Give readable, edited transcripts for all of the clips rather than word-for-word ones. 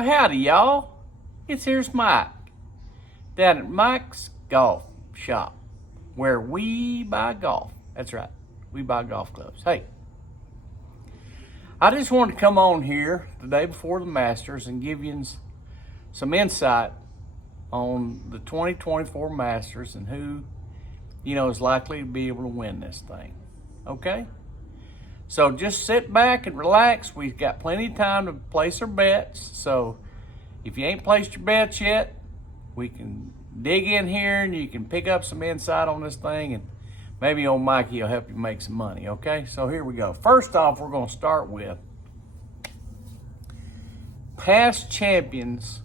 Well, howdy, y'all. Here's Mike down at Mike's Golf Shop, where we buy golf. That's right, we buy golf clubs. Hey, I just wanted to come on here the day before the Masters and give you some insight on the 2024 Masters and who, is likely to be able to win this thing. Okay? So just sit back and relax. We've got plenty of time to place our bets. So if you ain't placed your bets yet, we can dig in here and you can pick up some insight on this thing, and maybe old Mikey will help you make some money, okay? So here we go. First off, we're going to start with past champions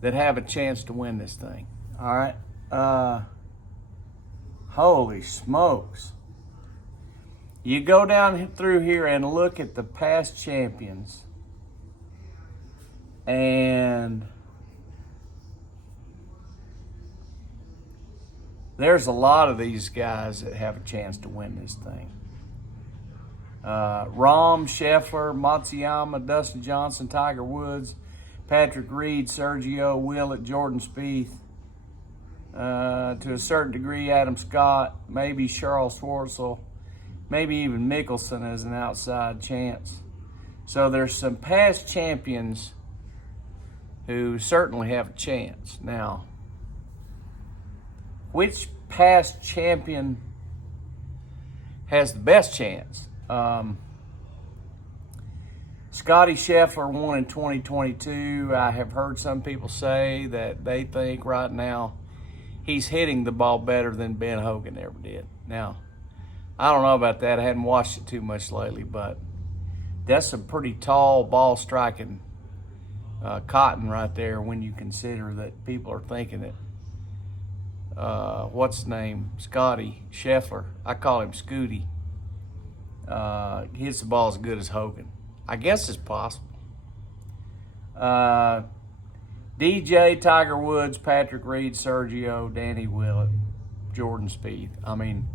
that have a chance to win this thing. All right? Holy smokes. You go down through here and look at the past champions, and there's a lot of these guys that have a chance to win this thing. Rahm, Scheffler, Matsuyama, Dustin Johnson, Tiger Woods, Patrick Reed, Sergio, Willett, Jordan Spieth, to a certain degree Adam Scott, maybe Charles Schwartzel, maybe even Mickelson as an outside chance. So there's some past champions who certainly have a chance. Now, which past champion has the best chance? Scotty Scheffler won in 2022. I have heard some people say that they think right now he's hitting the ball better than Ben Hogan ever did. Now, I don't know about that. I hadn't watched it too much lately, but that's some pretty tall ball striking cotton right there when you consider that people are thinking that what's his name? Scotty Scheffler. I call him Scooty. Hits the ball as good as Hogan. I guess it's possible. DJ, Tiger Woods, Patrick Reed, Sergio, Danny Willett, Jordan Spieth. I mean,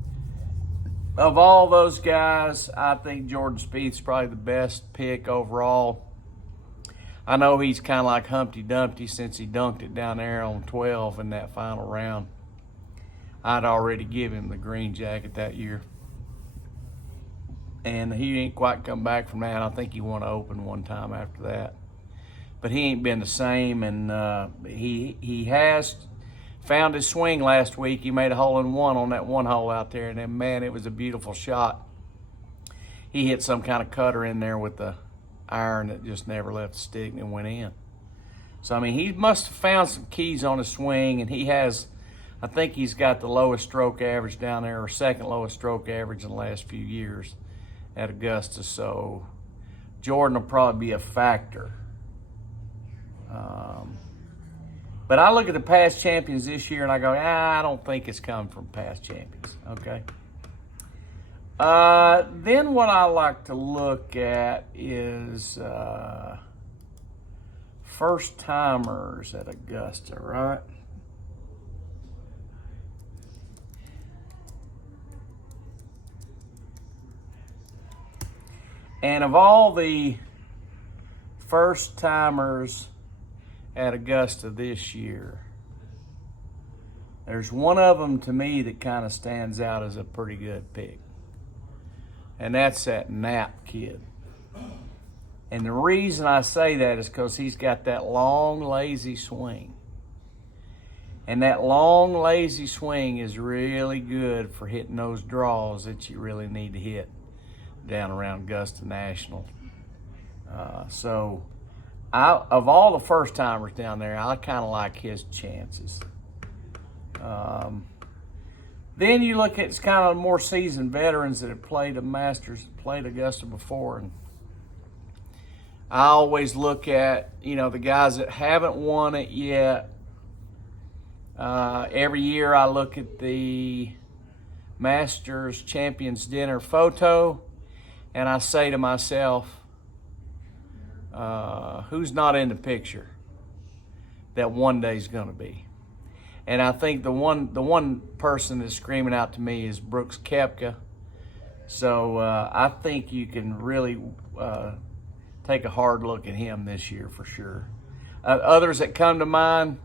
of all those guys, I think Jordan Spieth's probably the best pick overall. I know he's kind of like Humpty Dumpty since he dunked it down there on 12 in that final round. I'd already give him the green jacket that year. And he ain't quite come back from that. I think he won an Open one time after that. But he ain't been the same, and he has found his swing last week. He made a hole-in-one on that one hole out there, and then, man, it was a beautiful shot. He hit some kind of cutter in there with the iron that just never left the stick and went in. So, I mean, he must have found some keys on his swing, and he has, I think he's got the lowest stroke average down there, or second lowest stroke average in the last few years at Augusta. So Jordan will probably be a factor. But I look at the past champions this year and I go, I don't think it's come from past champions, okay? Then what I like to look at is first-timers at Augusta, right? And of all the first-timers at Augusta this year, there's one of them to me that kind of stands out as a pretty good pick. And that's that Knapp kid. And the reason I say that is because he's got that long, lazy swing. And that long, lazy swing is really good for hitting those draws that you really need to hit down around Augusta National. So of all the first timers down there, I kind of like his chances. Then you look at it's kind of more seasoned veterans that have played the Masters, played Augusta before, and I always look at the guys that haven't won it yet. Every year I look at the Masters Champions Dinner photo, and I say to myself, who's not in the picture that one day is going to be? And I think the one person that's screaming out to me is Brooks Koepka. So I think you can really take a hard look at him this year for sure. Others that come to mind,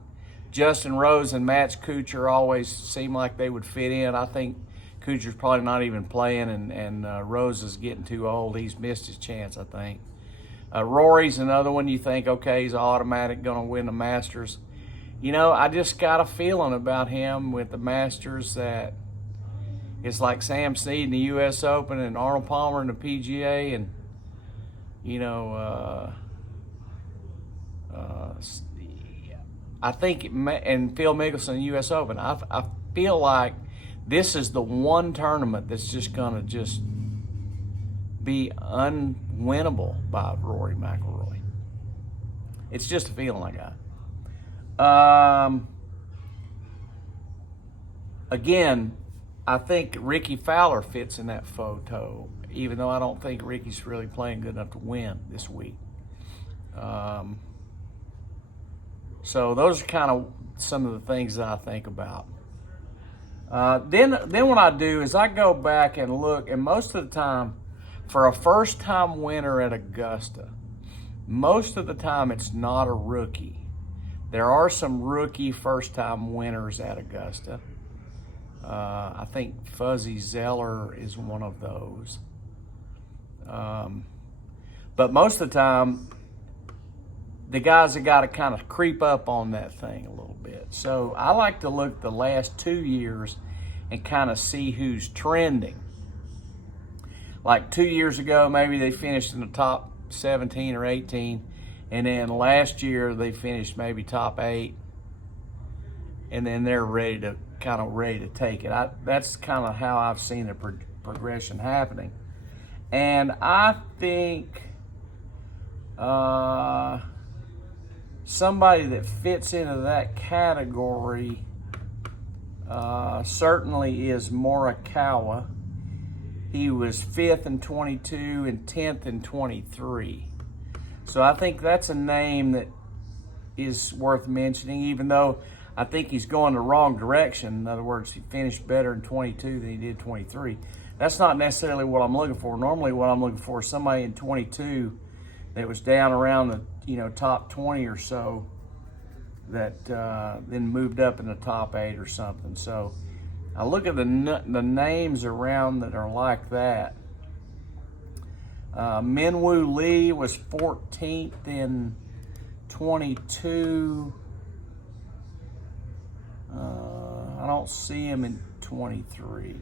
Justin Rose and Max Kuchar always seem like they would fit in. I think Kuchar's probably not even playing, and Rose is getting too old. He's missed his chance, I think. Rory's another one you think, okay, he's automatic going to win the Masters. You know, I just got a feeling about him with the Masters that it's like Sam Snead in the U.S. Open and Arnold Palmer in the PGA, and, you know, I think, and Phil Mickelson in the U.S. Open, I feel like this is the one tournament that's just going to just be unwinnable by Rory McIlroy. It's just a feeling I got. Again, I think Ricky Fowler fits in that photo, even though I don't think Ricky's really playing good enough to win this week. So those are kind of some of the things that I think about. Then what I do is I go back and look, and most of the time, for a first-time winner at Augusta, most of the time it's not a rookie. There are some rookie first-time winners at Augusta. I think Fuzzy Zeller is one of those. But most of the time, the guys have got to kind of creep up on that thing a little bit. So I like to look at the last 2 years and kind of see who's trending. Like 2 years ago, maybe they finished in the top 17 or 18. And then last year, they finished maybe top 8. And then they're ready to take it. That's kind of how I've seen the progression happening. And I think somebody that fits into that category certainly is Morikawa. He was 5th in 22 and 10th in 23. So I think that's a name that is worth mentioning, even though I think he's going the wrong direction. In other words, he finished better in 22 than he did 23. That's not necessarily what I'm looking for. Normally what I'm looking for is somebody in 22 that was down around the top 20 or so that then moved up in the top 8 or something. So I look at the names around that are like that. Minwoo Lee was 14th in 22. I don't see him in 23.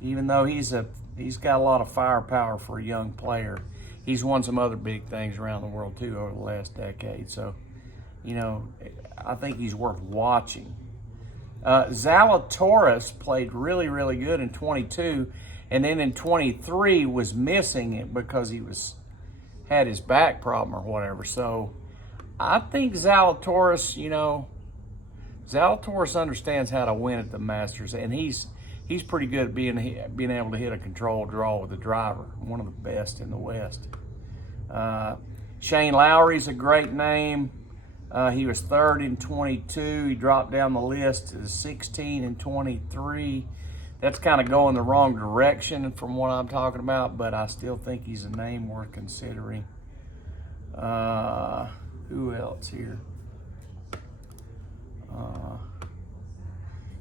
Even though he's got a lot of firepower for a young player. He's won some other big things around the world too over the last decade. So, I think he's worth watching. Zalatoris played really, really good in 22, and then in 23 was missing it because he had his back problem or whatever. So I think Zalatoris, Zalatoris understands how to win at the Masters, and he's pretty good at being able to hit a control draw with the driver. One of the best in the West. Shane Lowry's a great name. He was 3rd in 22. He dropped down the list to 16 in 23. That's kind of going the wrong direction from what I'm talking about, but I still think he's a name worth considering. Who else here?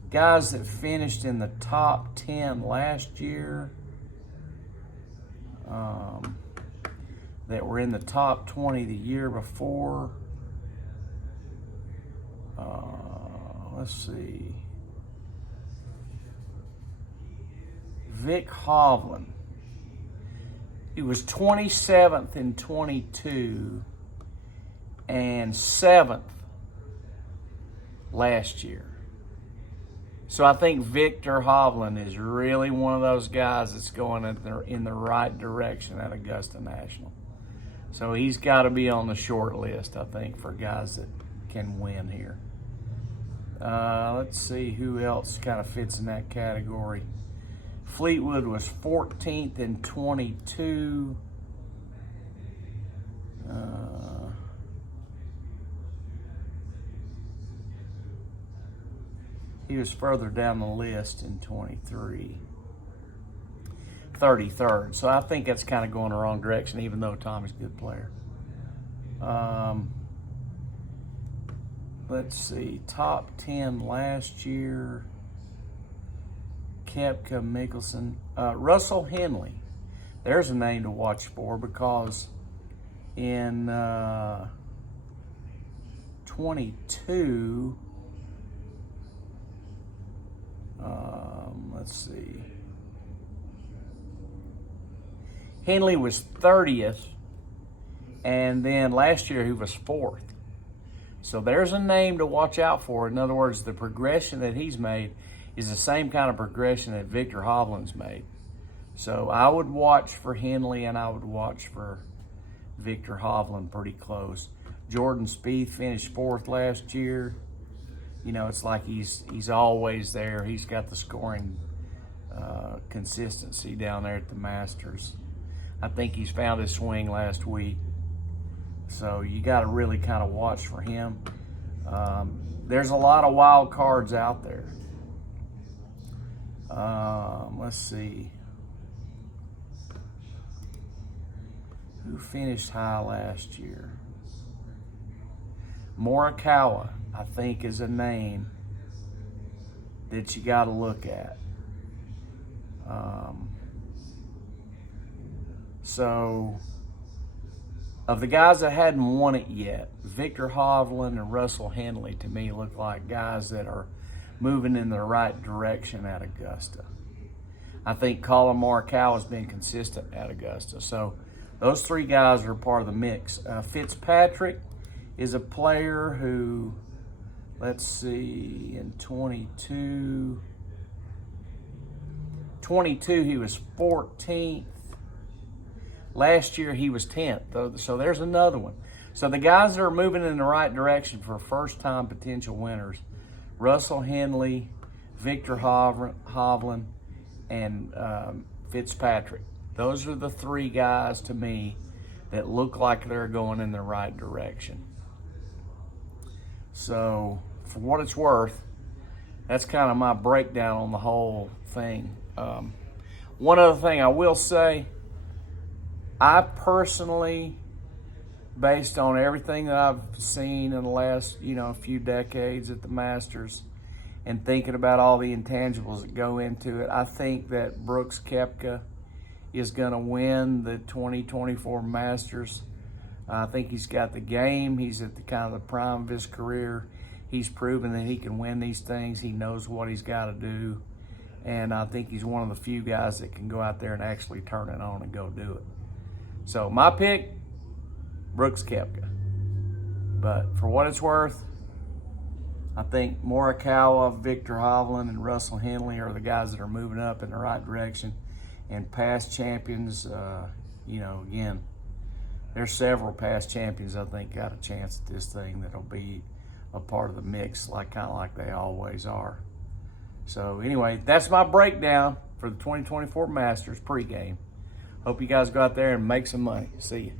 Guys that finished in the top 10 last year, that were in the top 20 the year before. Let's see. Vic Hovland. He was 27th in 22 and 7th last year. So I think Victor Hovland is really one of those guys that's going in the right direction at Augusta National. So he's got to be on the short list, I think, for guys that can win here. Let's see who else kind of fits in that category. Fleetwood was 14th in 22. He was further down the list in 23. 33rd. So I think that's kind of going the wrong direction, even though Tommy's a good player. Let's see, top 10 last year. Koepka, Mickelson, Russell Henley. There's a name to watch for, because in 22, let's see, Henley was 30th, and then last year he was 4th. So there's a name to watch out for. In other words, the progression that he's made is the same kind of progression that Viktor Hovland's made. So I would watch for Henley, and I would watch for Viktor Hovland pretty close. Jordan Spieth finished 4th last year. You know, it's like he's always there. He's got the scoring consistency down there at the Masters. I think he's found his swing last week. So you got to really kind of watch for him. There's a lot of wild cards out there. Let's see. Who finished high last year? Morikawa, I think, is a name that you got to look at. So, of the guys that hadn't won it yet, Viktor Hovland and Russell Henley, to me, look like guys that are moving in the right direction at Augusta. I think Colin Morikawa has been consistent at Augusta. So, those three guys are part of the mix. Fitzpatrick is a player who, let's see, in 22 he was 14th. Last year he was 10th. So there's another one. So the guys that are moving in the right direction for first-time potential winners, Russell Henley, Viktor Hovland, and Fitzpatrick. Those are the three guys to me that look like they're going in the right direction. So, for what it's worth, that's kind of my breakdown on the whole thing. One other thing I will say, I personally, based on everything that I've seen in the last, few decades at the Masters, and thinking about all the intangibles that go into it, I think that Brooks Koepka is going to win the 2024 Masters. I think he's got the game. He's at the kind of the prime of his career. He's proven that he can win these things. He knows what he's got to do. And I think he's one of the few guys that can go out there and actually turn it on and go do it. So my pick, Brooks Koepka. But for what it's worth, I think Morikawa, Viktor Hovland, and Russell Henley are the guys that are moving up in the right direction. And past champions, again, there's several past champions I think got a chance at this thing that'll be a part of the mix, kind of like they always are. So anyway, that's my breakdown for the 2024 Masters pregame. Hope you guys go out there and make some money. See you.